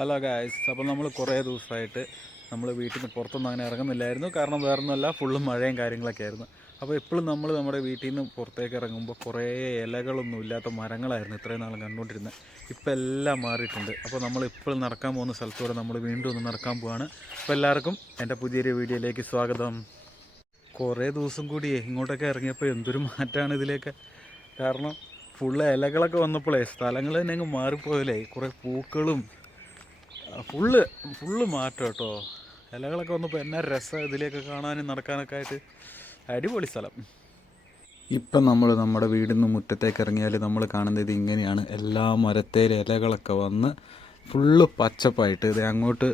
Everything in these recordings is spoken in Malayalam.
ഹലോ ഗായ്സ്, അപ്പോൾ നമ്മൾ കുറേ ദിവസമായിട്ട് നമ്മൾ വീട്ടിൽ നിന്ന് പുറത്തൊന്നും അങ്ങനെ ഇറങ്ങുന്നില്ലായിരുന്നു. കാരണം വേറൊന്നുമല്ല, ഫുള്ളും മഴയും കാര്യങ്ങളൊക്കെ ആയിരുന്നു. അപ്പോൾ എപ്പോഴും നമ്മൾ നമ്മുടെ വീട്ടിൽ നിന്ന് പുറത്തേക്ക് ഇറങ്ങുമ്പോൾ കുറേ ഇലകളൊന്നും ഇല്ലാത്ത മരങ്ങളായിരുന്നു ഇത്രയും നാളും കണ്ടുകൊണ്ടിരുന്നത്. ഇപ്പോൾ എല്ലാം മാറിയിട്ടുണ്ട്. അപ്പോൾ നമ്മൾ ഇപ്പോഴും നടക്കാൻ പോകുന്ന സ്ഥലത്തൂടെ നമ്മൾ വീണ്ടും ഒന്ന് നടക്കാൻ പോവാണ്. അപ്പോൾ എല്ലാവർക്കും എൻ്റെ പുതിയൊരു വീഡിയോയിലേക്ക് സ്വാഗതം. കുറേ ദിവസം കൂടി ഇങ്ങോട്ടൊക്കെ ഇറങ്ങിയപ്പോൾ എന്തൊരു മാറ്റമാണ് ഇതിലേക്ക്. കാരണം ഫുള്ള് ഇലകളൊക്കെ വന്നപ്പോഴേ സ്ഥലങ്ങൾ തന്നെ അങ്ങ് മാറിപ്പോയല്ലേ. കുറേ പൂക്കളും ഫുള്ള് ഫുള്ള് മാറ്റം കേട്ടോ. ഇലകളൊക്കെ വന്നപ്പോൾ എന്നാ രസം ഇതിലേക്ക് കാണാനും നടക്കാനൊക്കെ ആയിട്ട്. അടിപൊളി സ്ഥലം. ഇപ്പം നമ്മൾ നമ്മുടെ വീടിൽ നിന്ന് മുറ്റത്തേക്ക് ഇറങ്ങിയാൽ നമ്മൾ കാണുന്നത് ഇങ്ങനെയാണ്. എല്ലാ മരത്തേലെ ഇലകളൊക്കെ വന്ന് ഫുള്ള് പച്ചപ്പായിട്ട് ഇത് അങ്ങോട്ട്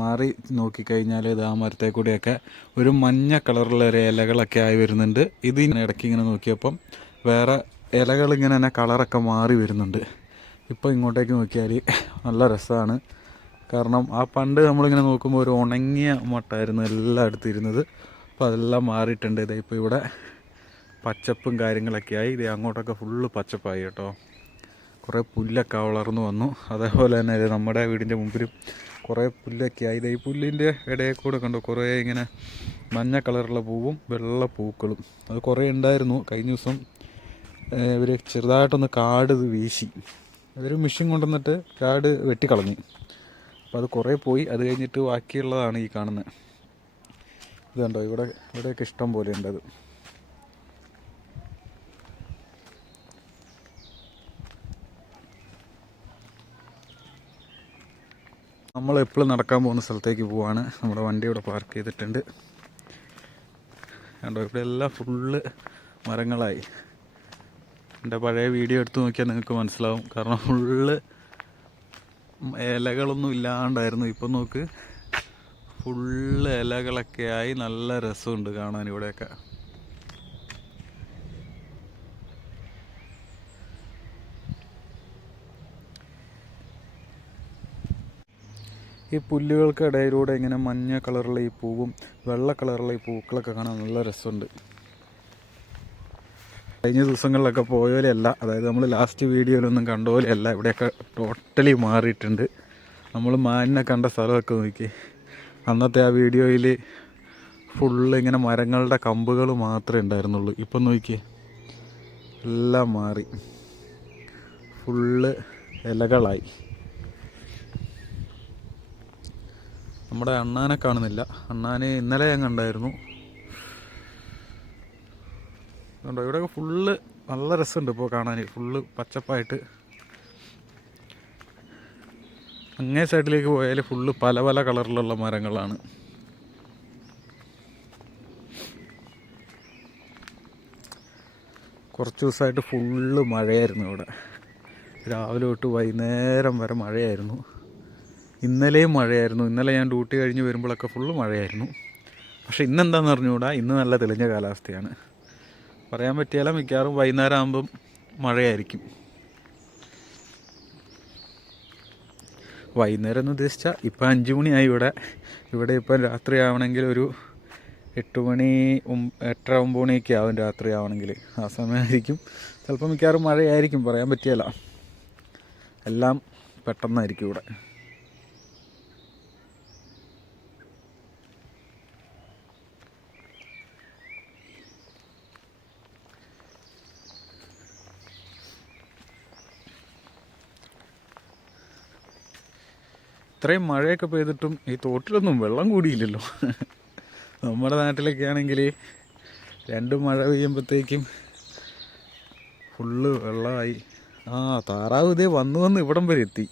മാറി നോക്കിക്കഴിഞ്ഞാൽ ഇത് ആ മരത്തെ കൂടിയൊക്കെ ഒരു മഞ്ഞ കളറുള്ള ഒരു ഇലകളൊക്കെ ആയി വരുന്നുണ്ട്. ഇത് ഇടയ്ക്ക് ഇങ്ങനെ നോക്കിയപ്പം വേറെ ഇലകളിങ്ങനെ തന്നെ കളറൊക്കെ മാറി വരുന്നുണ്ട്. ഇപ്പോൾ ഇങ്ങോട്ടേക്ക് നോക്കിയാൽ നല്ല രസമാണ്. കാരണം ആ പണ്ട് നമ്മളിങ്ങനെ നോക്കുമ്പോൾ ഒരു ഉണങ്ങിയ മട്ടായിരുന്നു എല്ലായിടത്തും ഇരുന്നത്. അപ്പോൾ അതെല്ലാം മാറിയിട്ടുണ്ട്. ഇപ്പോൾ ഇവിടെ പച്ചപ്പും കാര്യങ്ങളൊക്കെ ആയി. ഇത് അങ്ങോട്ടൊക്കെ ഫുള്ള് പച്ചപ്പായി കേട്ടോ. കുറേ പുല്ലൊക്കെ വളർന്നു വന്നു. അതേപോലെ തന്നെ നമ്മുടെ വീടിൻ്റെ മുമ്പിലും കുറേ പുല്ലൊക്കെ ആയി. ഈ പുല്ലിൻ്റെ ഇടയിൽ കൂടെ കണ്ടു കുറേ ഇങ്ങനെ മഞ്ഞ കളറുള്ള പൂവും വെള്ള പൂക്കളും. അത് കുറേ ഉണ്ടായിരുന്നു. കഴിഞ്ഞ ദിവസം ഇവർ ചെറുതായിട്ടൊന്ന് കാട് വീശി, അതൊരു മെഷീൻ കൊണ്ടുവന്നിട്ട് കാട് വെട്ടിക്കളഞ്ഞു. അപ്പോൾ അത് കുറേ പോയി. അത് കഴിഞ്ഞിട്ട് ബാക്കിയുള്ളതാണ് ഈ കാണുന്നത്. ഇത് കണ്ടോ, ഇവിടെയൊക്കെ ഇഷ്ടം പോലെ ഉണ്ട്. അത് നമ്മളെപ്പോഴും നടക്കാൻ പോകുന്ന സ്ഥലത്തേക്ക് പോവാണ്. നമ്മുടെ വണ്ടി ഇവിടെ പാർക്ക് ചെയ്തിട്ടുണ്ട്. കണ്ടോ, ഇവിടെ എല്ലാം ഫുള്ള് മരങ്ങളായി. എൻ്റെ പഴയ വീഡിയോ എടുത്ത് നോക്കിയാൽ നിങ്ങൾക്ക് മനസ്സിലാവും. കാരണം ഫുള്ള് ഇലകളൊന്നും ഇല്ലാണ്ടായിരുന്നു. ഇപ്പം നോക്ക്, ഫുള്ള് ഇലകളൊക്കെ ആയി. നല്ല രസമുണ്ട് കാണാൻ ഇവിടെയൊക്കെ. ഈ പുല്ലുകൾക്കിടയിലൂടെ ഇങ്ങനെ മഞ്ഞ കളറുള്ള ഈ പൂവും വെള്ള കളറുള്ള ഈ പൂക്കളൊക്കെ കാണാൻ നല്ല രസമുണ്ട്. കഴിഞ്ഞ ദിവസങ്ങളിലൊക്കെ പോയ പോലെയല്ല, അതായത് നമ്മൾ ലാസ്റ്റ് വീഡിയോയിലൊന്നും കണ്ട പോലെയല്ല. ഇവിടെയൊക്കെ ടോട്ടലി മാറിയിട്ടുണ്ട്. നമ്മൾ മാനിനെ കണ്ട സ്ഥലമൊക്കെ നോക്കി. അന്നത്തെ ആ വീഡിയോയിൽ ഫുള്ള് ഇങ്ങനെ മരങ്ങളുടെ കമ്പുകൾ മാത്രമേ ഉണ്ടായിരുന്നുള്ളൂ. ഇപ്പം നോക്കിയേ, എല്ലാം മാറി, ഫുള്ള് ഇലകളായി. നമ്മുടെ അണ്ണാനെ കാണുന്നില്ല. അണ്ണാനെ ഇന്നലെ ഞാൻ കണ്ടായിരുന്നു. കണ്ടോ, ഇവിടെയൊക്കെ ഫുള്ള് നല്ല രസമുണ്ട് ഇപ്പോൾ കാണാൻ. ഫുള്ള് പച്ചപ്പായിട്ട്. അങ്ങേ സൈഡിലേക്ക് പോയാൽ ഫുള്ള് പല പല കളറിലുള്ള മരങ്ങളാണ്. കുറച്ച് ദിവസമായിട്ട് ഫുള്ള് മഴയായിരുന്നു ഇവിടെ. രാവിലെ തൊട്ട് വൈകുന്നേരം വരെ മഴയായിരുന്നു. ഇന്നലെയും മഴയായിരുന്നു. ഇന്നലെ ഞാൻ ഡ്യൂട്ടി കഴിഞ്ഞ് വരുമ്പോഴൊക്കെ ഫുള്ള് മഴയായിരുന്നു. പക്ഷേ ഇന്നെന്താണെന്ന് അറിഞ്ഞുകൂടാ. ഇന്ന് നല്ല തെളിഞ്ഞ കാലാവസ്ഥയാണ്. പറയാൻ പറ്റിയാലും മിക്കവാറും വൈകുന്നേരം ആകുമ്പം മഴയായിരിക്കും. വൈകുന്നേരം എന്ന് ഉദ്ദേശിച്ചാൽ ഇപ്പം 5 മണിയായി ഇവിടെ ഇപ്പം രാത്രി ആവണമെങ്കിൽ ഒരു 8 മണി 8:30 9 മണിയൊക്കെ ആവും രാത്രി ആവണമെങ്കിൽ. ആ സമയമായിരിക്കും ചിലപ്പോൾ മിക്കവാറും മഴയായിരിക്കും. പറയാൻ പറ്റിയല്ല. എല്ലാം പെട്ടെന്നായിരിക്കും ഇവിടെ. ഇത്രയും മഴയൊക്കെ പെയ്തിട്ടും ഈ തോട്ടിലൊന്നും വെള്ളം കൂടിയില്ലല്ലോ. നമ്മുടെ നാട്ടിലൊക്കെ ആണെങ്കിൽ 2 മഴ പെയ്യുമ്പോഴത്തേക്കും ഫുള്ള് വെള്ളമായി. താറാവ് ഇതേ വന്ന് ഇവിടം വരെ എത്തി.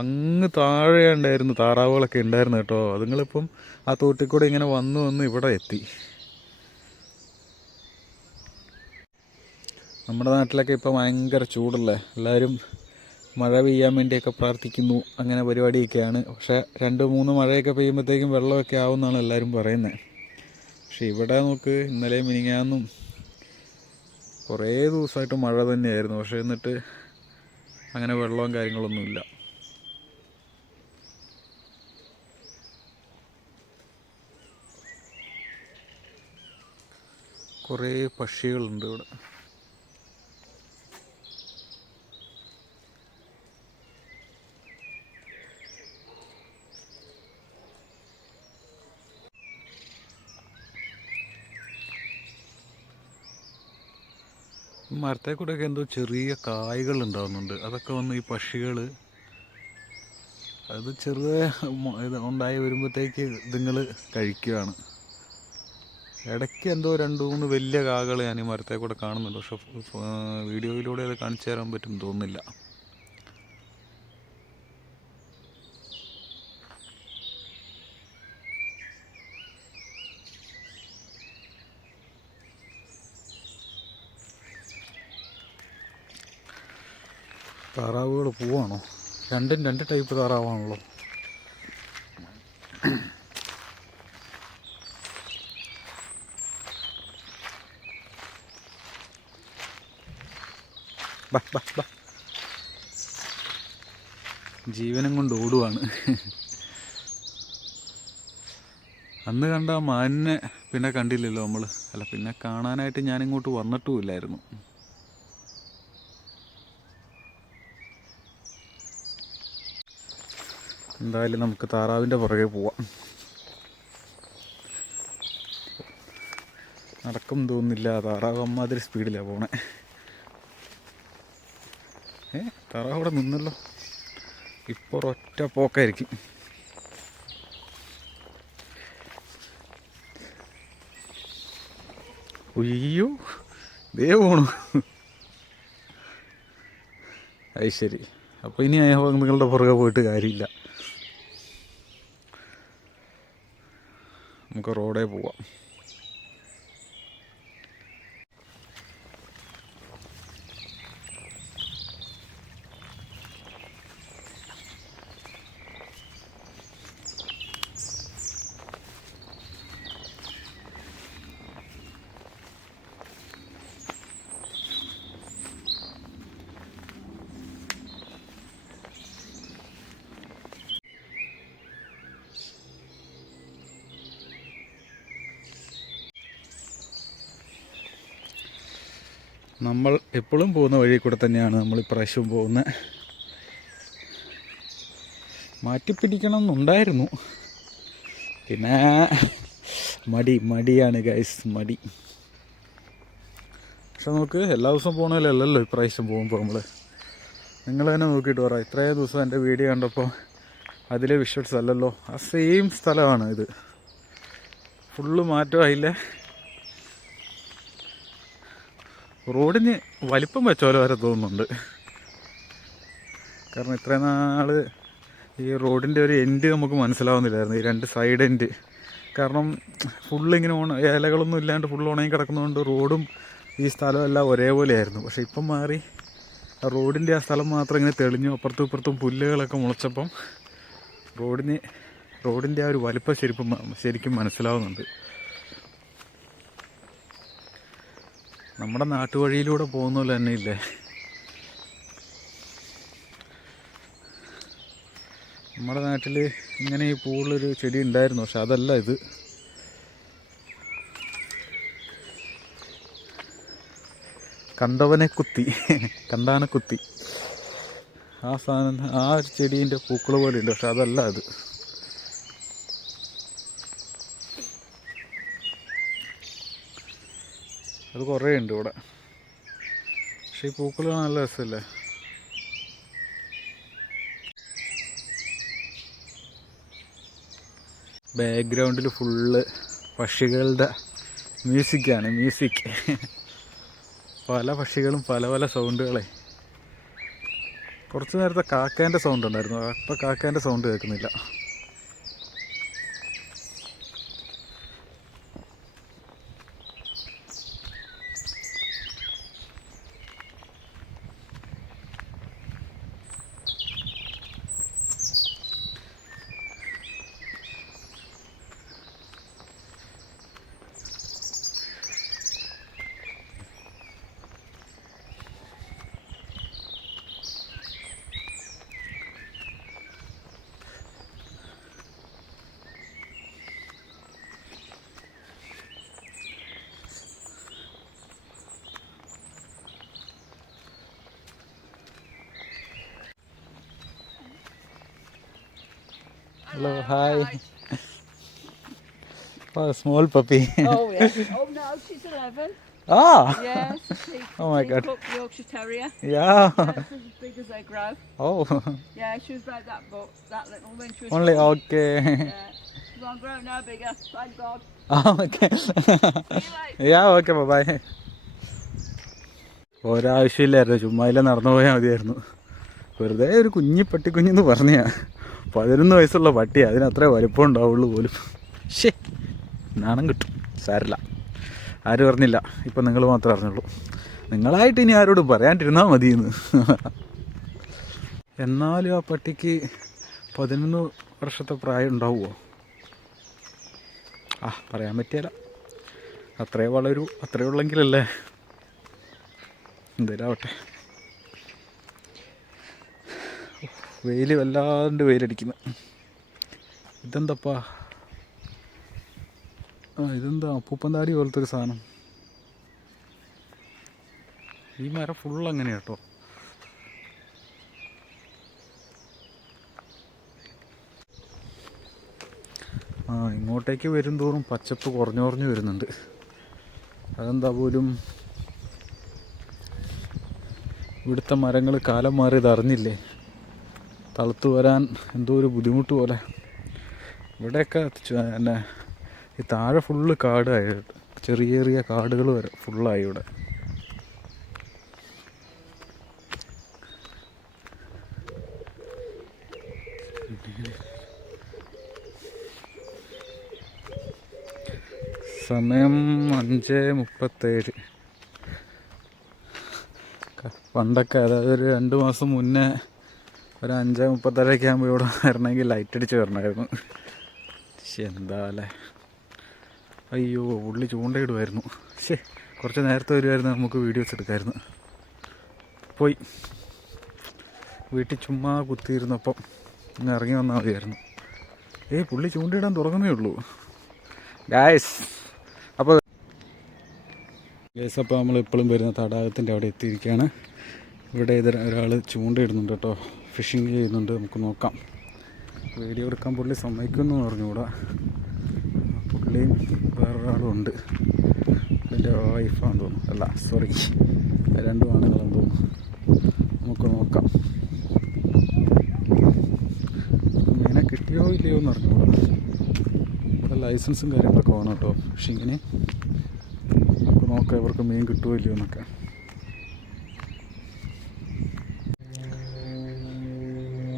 അങ്ങ് താഴെ ഉണ്ടായിരുന്നു താറാവുകളൊക്കെ ഉണ്ടായിരുന്നു കേട്ടോ. അതുങ്ങളിപ്പം ആ തോട്ടിൽ കൂടെ ഇങ്ങനെ വന്ന് ഇവിടെ എത്തി. നമ്മുടെ നാട്ടിലൊക്കെ ഇപ്പോൾ ഭയങ്കര ചൂടല്ലേ. എല്ലാവരും മഴ പെയ്യാൻ വേണ്ടിയൊക്കെ പ്രാർത്ഥിക്കുന്നു. അങ്ങനെ പരിപാടിയൊക്കെയാണ്. പക്ഷേ 2-3 മഴയൊക്കെ പെയ്യുമ്പോഴത്തേക്കും വെള്ളമൊക്കെ ആവുമെന്നാണ് എല്ലാവരും പറയുന്നത്. പക്ഷേ ഇവിടെ നോക്ക്, ഇന്നലെയും മിനിങ്ങാന്നും കുറേ ദിവസമായിട്ട് മഴ തന്നെയായിരുന്നു. പക്ഷേ എന്നിട്ട് അങ്ങനെ വെള്ളവും കാര്യങ്ങളൊന്നുമില്ല. കുറേ പക്ഷികളുണ്ട് ഇവിടെ. മരത്തെ കൂടെയൊക്കെ എന്തോ ചെറിയ കായ്കൾ ഉണ്ടാകുന്നുണ്ട്. അതൊക്കെ വന്ന് ഈ പക്ഷികൾ അത് ഇത് ഉണ്ടായി വരുമ്പോഴത്തേക്ക് ഇതുങ്ങൾ കഴിക്കുകയാണ്. ഇടയ്ക്ക് എന്തോ 2-3 വലിയ കാകൾ ഞാൻ ഈ മരത്തെ കൂടെ കാണുന്നുണ്ട്. പക്ഷെ വീഡിയോയിലൂടെ അത് കാണിച്ചു തരാൻ പറ്റും തോന്നുന്നില്ല. താറാവുകൾ പോവാണോ? രണ്ടും 2 ടൈപ്പ് താറാവാണല്ലോ. ജീവനം കൊണ്ട് ഓടുവാണ്. അന്ന് കണ്ട മാനിനെ പിന്നെ കണ്ടില്ലല്ലോ നമ്മൾ. അല്ല, പിന്നെ കാണാനായിട്ട് ഞാനിങ്ങോട്ട് വന്നിട്ടുമില്ലായിരുന്നു. എന്തായാലും നമുക്ക് താറാവിൻ്റെ പുറകെ പോവാം. നടക്കും തോന്നുന്നില്ല, താറാവ് അമ്മാതിരി സ്പീഡിലാണ് പോണേ. താറാവ് അവിടെ നിന്നല്ലോ. ഇപ്പോൾ ഒറ്റ പോക്കായിരിക്കും. ഉയ്യോ, ദേ പോണു. അത് ശരി. അപ്പോൾ ഇനി നിങ്ങളുടെ പുറകെ പോയിട്ട് കാര്യമില്ല. നമുക്ക് റോഡേ പോവാം. നമ്മൾ എപ്പോഴും പോകുന്ന വഴി കൂടെ തന്നെയാണ് നമ്മൾ ഇപ്രാവശ്യം പോകുന്നത്. മാറ്റിപ്പിടിക്കണം എന്നുണ്ടായിരുന്നു, പിന്നെ മടിയാണ് ഗൈസ്, മടി. പക്ഷെ നമുക്ക് എല്ലാ ദിവസവും പോകണമല്ലോ ഇപ്രാവശ്യം പോകുമ്പോൾ. നിങ്ങൾ തന്നെ നോക്കിയിട്ട് പറ. ഇത്രയും ദിവസം എൻ്റെ വീഡിയോ കണ്ടപ്പോൾ അതിലെ വിഷ്വൽസ് അല്ലല്ലോ, ആ സെയിം സ്ഥലമാണ് ഇത്. ഫുള്ള് മാറ്റമായില്ലേ. റോഡിന് വലിപ്പം വെച്ചോലെ വരെ തോന്നുന്നുണ്ട്. കാരണം ഇത്രയും നാൾ ഈ റോഡിൻ്റെ ഒരു എൻഡ് നമുക്ക് മനസ്സിലാവുന്നില്ലായിരുന്നു, ഈ 2 സൈഡ് എൻഡ്. കാരണം ഫുള്ളിങ്ങനെ ഇലകളൊന്നും ഇല്ലാണ്ട് ഫുൾ ഉണങ്ങി കിടക്കുന്നതുകൊണ്ട് റോഡും ഈ സ്ഥലവും എല്ലാം ഒരേപോലെയായിരുന്നു. പക്ഷേ ഇപ്പം മാറി, റോഡിൻ്റെ ആ സ്ഥലം മാത്രം ഇങ്ങനെ തെളിഞ്ഞു. അപ്പുറത്തും ഇപ്പുറത്തും പുല്ലുകളൊക്കെ മുളച്ചപ്പം റോഡിൻ്റെ ആ ഒരു വലിപ്പം ശരിക്കും മനസ്സിലാവുന്നുണ്ട്. നമ്മുടെ നാട്ടുവഴിയിലൂടെ പോകുന്ന പോലെ തന്നെ ഇല്ലേ. നമ്മുടെ നാട്ടിൽ ഇങ്ങനെ ഈ പൂവുള്ളൊരു ചെടി ഉണ്ടായിരുന്നു, പക്ഷെ അതല്ല ഇത്. കണ്ടാനക്കുത്തി ആ സാധനം, ആ ഒരു ചെടീൻ്റെ പൂക്കൾ പോലെ ഉണ്ട്, പക്ഷെ അതല്ല അത്. അത് കുറേ ഉണ്ട് ഇവിടെ. പക്ഷെ ഈ പൂക്കൾ നല്ല രസമല്ലേ. ബാക്ക്ഗ്രൗണ്ടിൽ ഫുള്ള് പക്ഷികളുടെ മ്യൂസിക്കാണ്. പല പക്ഷികളും പല സൗണ്ടുകളെ. കുറച്ച് നേരത്തെ കാക്കേൻ്റെ സൗണ്ട് ഉണ്ടായിരുന്നു, അപ്പോൾ കാക്കേൻ്റെ സൗണ്ട് കേൾക്കുന്നില്ല. Hello, hi. Oh, a small puppy. Oh, yeah. Oh, no, she's 11. Ah! Yes, Oh my God. teacup Yorkshire Terrier. Yeah. That's as big as they grow. Oh. Yeah, she was like that, but that little when she was Only born. okay. Yeah. She's on grown now bigger, thank God. Ah, okay. See you later. Yeah, okay, bye bye. ഒരാവശ്യമില്ലായിരുന്നു, ചുമ്മാ അതിലെ നടന്നു പോയാൽ മതിയായിരുന്നു. വെറുതെ ഒരു കുഞ്ഞി പട്ടിക്കുഞ്ഞെന്ന് പറഞ്ഞാ 11 വയസ്സുള്ള പട്ടിയാണ്, അതിന് അത്രേ വലിപ്പം ഉണ്ടാവുള്ളൂ പോലും. ശേ, നാണം കിട്ടും. സാരില്ല, ആരും അറിഞ്ഞില്ല, ഇപ്പം നിങ്ങൾ മാത്രമേ അറിഞ്ഞുള്ളൂ. നിങ്ങളായിട്ട് ഇനി ആരോട് പറയാണ്ടിരുന്നാൽ മതിയെന്ന്. എന്നാലും ആ പട്ടിക്ക് 11 വർഷത്തെ പ്രായം ഉണ്ടാവുമോ? പറയാൻ പറ്റിയല്ല. അത്രേ വളരൂ, അത്രേ ഉള്ളെങ്കിലല്ലേ. എന്തേലാവട്ടെ. വെയിൽ വല്ലാണ്ട് വെയിലടിക്കുന്നു. ഇതെന്തപ്പാ? ഇതെന്താ അപ്പൂപ്പന്താടി പോലത്തെ ഒരു സാധനം. ഈ മരം ഫുൾ അങ്ങനെയാ കേട്ടോ. ഇങ്ങോട്ടേക്ക് വരും തോറും പച്ചപ്പ് കുറഞ്ഞു വരുന്നുണ്ട്. അതെന്താ പോലും, ഇവിടുത്തെ മരങ്ങൾ കാലം മാറിയത് അറിഞ്ഞില്ലേ? തളുത്തു വരാൻ എന്തോ ഒരു ബുദ്ധിമുട്ട് പോലെ. ഇവിടെയൊക്കെ പിന്നെ ഈ താഴെ ഫുള്ള് കാടായി, ചെറിയ ചെറിയ കാടുകൾ വരെ ഫുള്ളായി ഇവിടെ. സമയം 5:37. പണ്ടൊക്കെ, അതായത് ഒരു 2 മാസം മുന്നേ ഒരു 5:37 ആകുമ്പോൾ ഇവിടെ വരണമെങ്കിൽ ലൈറ്റ് അടിച്ച് വരണമായിരുന്നു. പക്ഷെ എന്താ അല്ലേ. അയ്യോ, ഉള്ളി ചൂണ്ടയിടുമായിരുന്നു. ശേ, കുറച്ച് നേരത്തെ വരുമായിരുന്നു, നമുക്ക് വീഡിയോസ് എടുക്കാമായിരുന്നു. പോയി വീട്ടിൽ ചുമ്മാ കുത്തിയിരുന്നപ്പം ഇങ്ങ് ഇറങ്ങി വന്നാൽ മതിയായിരുന്നു. പുള്ളി ചൂണ്ടയിടാൻ തുടങ്ങുന്നേ ഉള്ളൂ ഗായ്സ്. അപ്പോൾ നമ്മൾ എപ്പോഴും വരുന്ന തടാകത്തിൻ്റെ അവിടെ എത്തിയിരിക്കുകയാണ്. ഇവിടെ ഒരാൾ ചൂണ്ടയിടുന്നുണ്ട് കേട്ടോ, ഫിഷിങ് ചെയ്യുന്നുണ്ട്. നമുക്ക് നോക്കാം. വീഡിയോ എടുക്കാൻ പുള്ളി സമ്മതിക്കുമെന്ന് പറഞ്ഞുകൂടാ. പുള്ളിയും വേറൊരാളും ഉണ്ട്. എൻ്റെ വൈഫാണെന്ന് തോന്നുന്നു, അല്ല സോറി, 2 ആണുങ്ങളെന്ന് തോന്നുന്നു. നമുക്ക് നോക്കാം. മീനെ കിട്ടിയോ ഇല്ലയോ എന്ന് അറിഞ്ഞുകൂടാ. ഇവിടെ ലൈസൻസും കാര്യങ്ങളൊക്കെ വേണം കേട്ടോ ഫിഷിങ്ങിന്. നമുക്ക് നോക്കാം ഇവർക്ക് മീൻ കിട്ടുമോ ഇല്ലയോ എന്നൊക്കെ.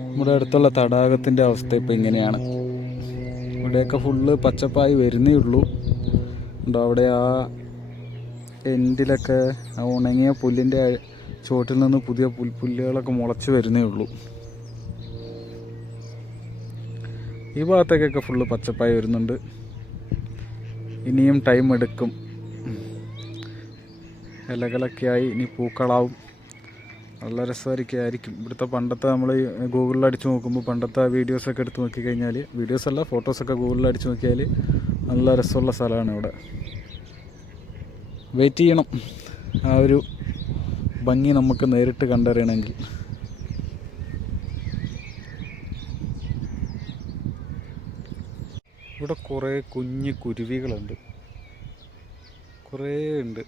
നമ്മുടെ അടുത്തുള്ള തടാകത്തിൻ്റെ അവസ്ഥ ഇപ്പോൾ ഇങ്ങനെയാണ്. ഇവിടെയൊക്കെ ഫുള്ള് പച്ചപ്പായി വരുന്നേ ഉള്ളൂ. ഉണ്ടോ അവിടെ ആ എൻഡിലൊക്കെ ആ ഉണങ്ങിയ പുല്ലിൻ്റെ ചുവട്ടിൽ നിന്ന് പുതിയ പുല്ലുകളൊക്കെ മുളച്ച് വരുന്നേ ഉള്ളൂ. ഈ ഭാഗത്തേക്കൊക്കെ ഫുള്ള് പച്ചപ്പായി വരുന്നുണ്ട്. ഇനിയും ടൈം എടുക്കും. ഇലകളൊക്കെ ആയി ഇനി പൂക്കളാവും. നല്ല രസമായിരിക്കും. ഇവിടുത്തെ പണ്ടത്തെ നമ്മൾ ഗൂഗിളിൽ അടിച്ച് നോക്കുമ്പോൾ പണ്ടത്തെ വീഡിയോസൊക്കെ എടുത്ത് നോക്കിക്കഴിഞ്ഞാൽ, വീഡിയോസല്ല ഫോട്ടോസൊക്കെ ഗൂഗിളിൽ അടിച്ച് നോക്കിയാൽ നല്ല രസമുള്ള സ്ഥലമാണ് ഇവിടെ. വെയിറ്റ് ചെയ്യണം ആ ഒരു ഭംഗി നമുക്ക് നേരിട്ട് കണ്ടറിയണമെങ്കിൽ. ഇവിടെ കുറേ കുഞ്ഞു കുരുവികളുണ്ട്, കുറേ ഉണ്ട്.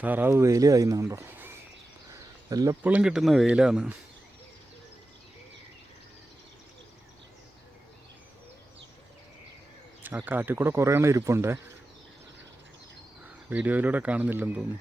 താറാവ് വെയിൽ ആയിന്നുണ്ടോ? വല്ലപ്പോഴും കിട്ടുന്ന വെയിലാണ്. ആ കാട്ടിൽ കൂടെ കുറേ എണ്ണം ഇരിപ്പുണ്ടേ, വീഡിയോയിലൂടെ കാണുന്നില്ലെന്ന് തോന്നുന്നു.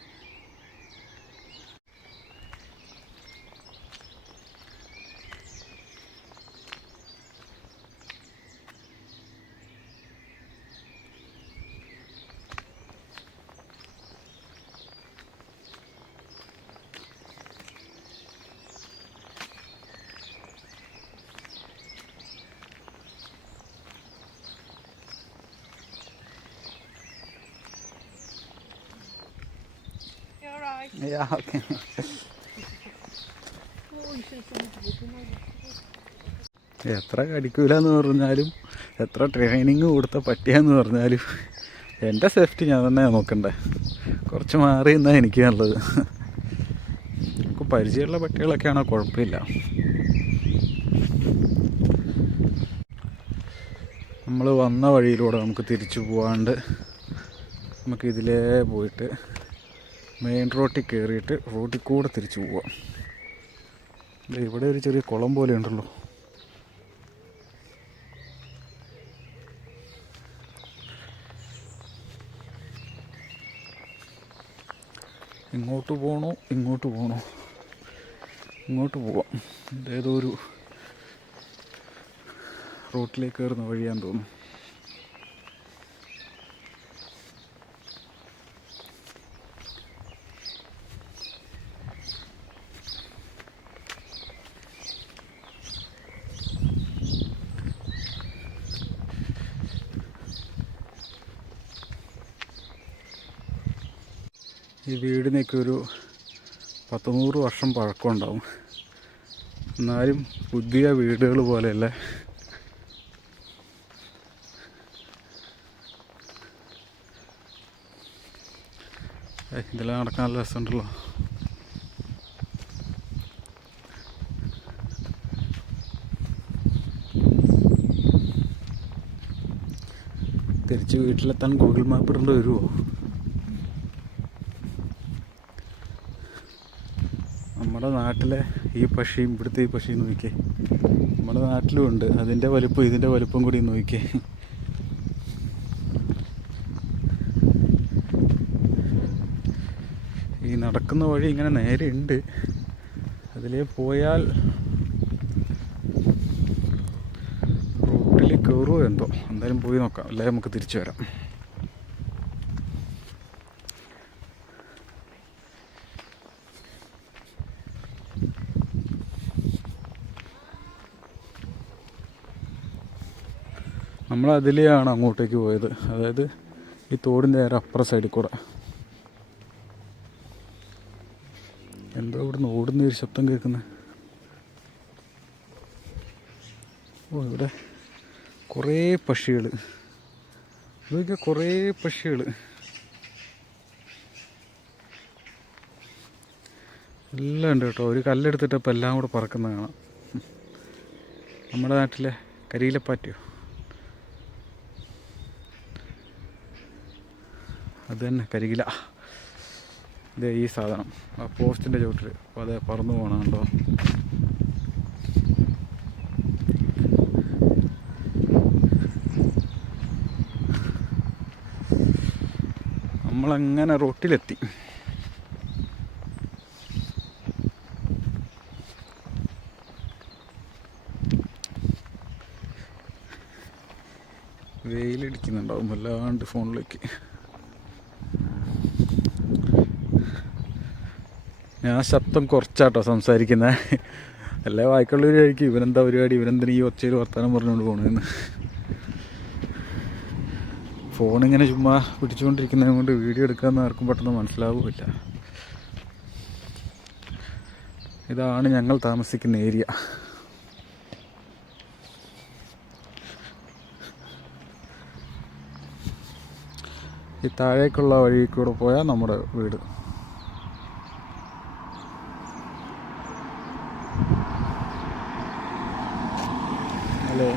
You're right. Yeah, okay. എത്ര കടിക്കൂല എന്ന് പറഞ്ഞാലും എത്ര ട്രെയിനിങ് കൊടുത്ത പട്ടിയാന്ന് പറഞ്ഞാലും എൻ്റെ സേഫ്റ്റി ഞാൻ തന്നെയാണ് നോക്കണ്ടേ. കുറച്ച് മാറി നിന്നാൽ എനിക്ക് നല്ലത്. നമുക്ക് പരിചയമുള്ള പട്ടികളൊക്കെ ആണോ കുഴപ്പമില്ല. നമ്മൾ വന്ന വഴിയിലൂടെ നമുക്ക് തിരിച്ചു പോകാണ്ട് നമുക്ക് ഇതിലേ പോയിട്ട് മെയിൻ റോട്ടിൽ കയറിയിട്ട് റോട്ടിൽ കൂടെ തിരിച്ചു പോവാം. ഇവിടെ ഒരു ചെറിയ കുളം പോലെ ഉണ്ടല്ലോ. ഇങ്ങോട്ട് പോകണോ ഇങ്ങോട്ട് പോകണോ? ഇങ്ങോട്ട് പോവാം. ഇതേതോ ഒരു റോട്ടിലേക്ക് കയറുന്ന വഴിയാന്ന് തോന്നുന്നു. ഈ വീടിനൊക്കെ ഒരു 100 വർഷം പഴക്കമുണ്ടാവും. എന്നാലും പുതിയ വീടുകൾ പോലെയല്ല. ഇതിലെല്ലാം നടക്കാൻ നല്ല രസമുണ്ടല്ലോ. തിരിച്ച് വീട്ടിലെത്താൻ ഗൂഗിൾ മാപ്പ് ഇടേണ്ടി വരുമോ? നമ്മുടെ നാട്ടിലെ ഈ പക്ഷിയും ഇവിടുത്തെ ഈ പക്ഷിയും നോക്കിയേ. നമ്മുടെ നാട്ടിലും ഉണ്ട്. അതിൻ്റെ വലുപ്പം ഇതിൻ്റെ വലുപ്പം കൂടി നോക്കിയേ. ഈ നടക്കുന്ന വഴി ഇങ്ങനെ നേരെ ഉണ്ട്. അതിലേ പോയാൽ റോട്ടിൽ കയറുമോ എന്തോ. എന്തായാലും പോയി നോക്കാം, അല്ലേ നമുക്ക് തിരിച്ചു വരാം. നമ്മൾ അതിലെയാണ് അങ്ങോട്ടേക്ക് പോയത്. അതായത് ഈ തോടിൻ്റെ നേരെ അപ്പുറ സൈഡിൽ കൂടെ. എന്തോ ഇവിടുന്ന് ഓടുന്ന ഒരു ശബ്ദം കേൾക്കുന്നത്. ഓ, ഇവിടെ കുറേ പക്ഷികൾ. ഇതൊക്കെ കുറേ പക്ഷികൾ. എല്ലാം ഉണ്ട് കേട്ടോ. ഒരു കല്ലെടുത്തിട്ടപ്പോൾ എല്ലാം കൂടെ പറക്കുന്ന കാണാം. നമ്മുടെ നാട്ടിലെ കരിയിലപ്പാറ്റയോ അത് തന്നെ, കരികില. ഇതേ ഈ സാധനം ആ പോസ്റ്റിൻ്റെ ചുവട്ടിൽ അപ്പോൾ അതേ പറന്നു പോകണം കണ്ടോ. നമ്മളങ്ങനെ റോട്ടിലെത്തി. വെയിലടിക്കുന്നുണ്ടാവും വല്ലാണ്ട് ഫോണിലേക്ക്. ഞാൻ ശബ്ദം കുറച്ചാട്ടോ സംസാരിക്കുന്നത്. എല്ലാ വായിക്കുള്ളവർ കഴിക്കും ഇവനെന്താ പരിപാടി, ഇവനെന്തിനാ ഈ ഒച്ചയിൽ വർത്താനം പറഞ്ഞുകൊണ്ട് പോകണമെന്ന്. ഫോണിങ്ങനെ ചുമ്മാ പിടിച്ചുകൊണ്ടിരിക്കുന്നത് കൊണ്ട് വീഡിയോ എടുക്കാമെന്ന് ആർക്കും പെട്ടെന്ന് മനസ്സിലാവുമില്ല. ഇതാണ് ഞങ്ങൾ താമസിക്കുന്ന ഏരിയ. ഈ താഴേക്കുള്ള വഴി കൂടെ പോയാൽ നമ്മുടെ വീട്. ഹലോ.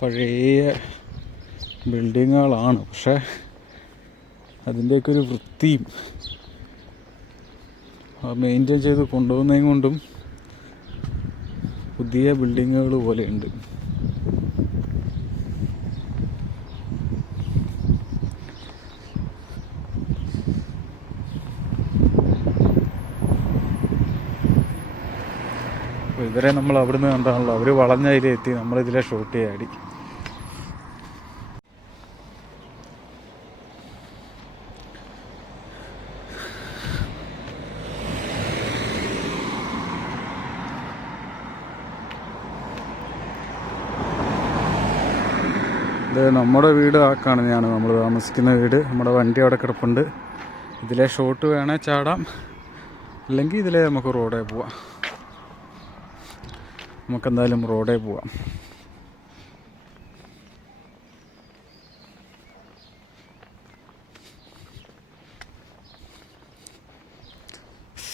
പഴയ ബിൽഡിങ്ങുകളാണ്, പക്ഷേ അതിൻ്റെയൊക്കെ ഒരു വൃത്തിയും മെയിൻറ്റെയിൻ ചെയ്ത് കൊണ്ടുപോകുന്നതും കൊണ്ടും പുതിയ ബിൽഡിങ്ങുകൾ പോലെയുണ്ട്. ഇവരെ നമ്മൾ അവിടുന്ന് കണ്ടാണല്ലോ, അവർ വളഞ്ഞ അതിലെത്തി, നമ്മളിതിലെ ഷൂട്ട് ചെയ്യാടി. ഇത് നമ്മുടെ വീട് ആ കാണുന്നതാണ്, നമ്മൾ താമസിക്കുന്ന വീട്. നമ്മുടെ വണ്ടി അവിടെ കിടപ്പുണ്ട്. ഇതിലെ ഷോട്ട് വേണേൽ ചാടാം, അല്ലെങ്കിൽ ഇതിലെ നമുക്ക് റോഡേ പോവാം. നമുക്കെന്തായാലും റോഡേ പോവാം.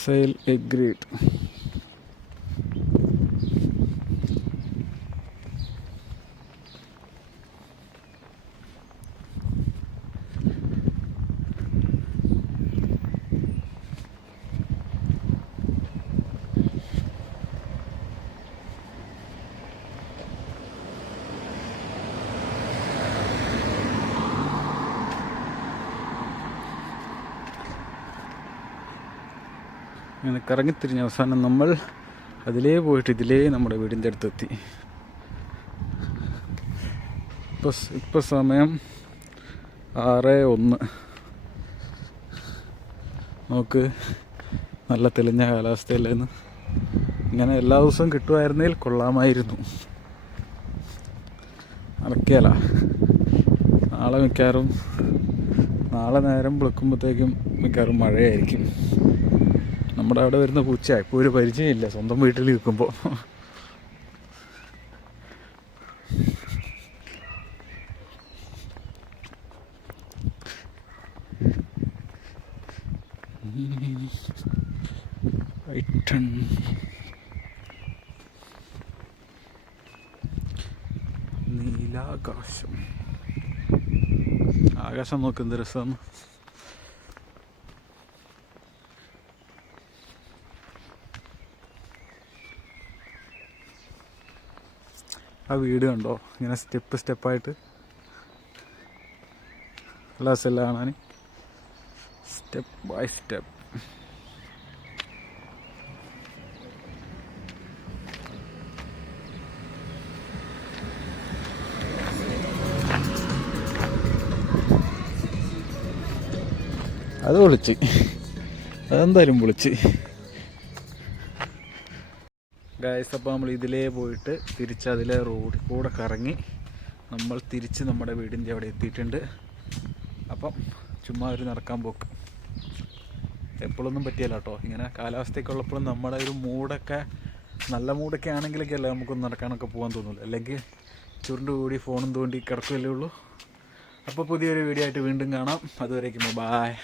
Sale agreed. ഇങ്ങനെ കറങ്ങിത്തിരിഞ്ഞ് അവസാനം നമ്മൾ അതിലേ പോയിട്ട് ഇതിലേ നമ്മുടെ വീടിൻ്റെ അടുത്തെത്തി. ഇപ്പോൾ സമയം 6:01. നോക്ക്, നല്ല തെളിഞ്ഞ കാലാവസ്ഥയല്ലേന്ന്. ഇങ്ങനെ എല്ലാ ദിവസവും കിട്ടുമായിരുന്നെങ്കിൽ കൊള്ളാമായിരുന്നു. നടക്കുകയല്ല. നാളെ നേരം വിളിക്കുമ്പോഴത്തേക്കും മിക്കവാറും മഴയായിരിക്കും. നമ്മുടെ അവിടെ വരുന്ന പൂച്ച ഇപ്പോൾ ഒരു പരിചയമില്ല സ്വന്തം വീട്ടിൽ നിൽക്കുമ്പോൾ. നീലാകാശം, ആകാശം നോക്കുന്ന രസമാണ്. ആ വീട് കണ്ടോ, ഇങ്ങനെ സ്റ്റെപ്പായിട്ട് നല്ല രസമല്ല കാണാൻ, സ്റ്റെപ്പ് ബൈ സ്റ്റെപ്പ്. അത് പൊളിച്ച്, അതെന്തായാലും പൊളിച്ച്. ഗായ്സ്, അപ്പോൾ നമ്മൾ ഇതിലേ പോയിട്ട് തിരിച്ച് അതിലെ റോഡിൽ കൂടെ കറങ്ങി നമ്മൾ തിരിച്ച് നമ്മുടെ വീടിൻ്റെ അവിടെ എത്തിയിട്ടുണ്ട്. അപ്പം ചുമ്മാ ഒരു നടക്കാൻ പോക്ക്. എപ്പോഴൊന്നും പറ്റിയല്ല കേട്ടോ, ഇങ്ങനെ കാലാവസ്ഥയൊക്കെ ഉള്ളപ്പോഴും നമ്മുടെ ഒരു മൂടൊക്കെ നല്ല മൂടൊക്കെ ആണെങ്കിലൊക്കെ അല്ലേ നമുക്കൊന്ന് നടക്കാനൊക്കെ പോകാൻ തോന്നുള്ളൂ. അല്ലെങ്കിൽ ചുരുണ്ട് കൂടി ഫോണും തോണ്ടി കിടക്കുകയല്ലേ ഉള്ളൂ. അപ്പോൾ പുതിയൊരു വീഡിയോ ആയിട്ട് വീണ്ടും കാണാം. അതുവരേക്കും ബൈ.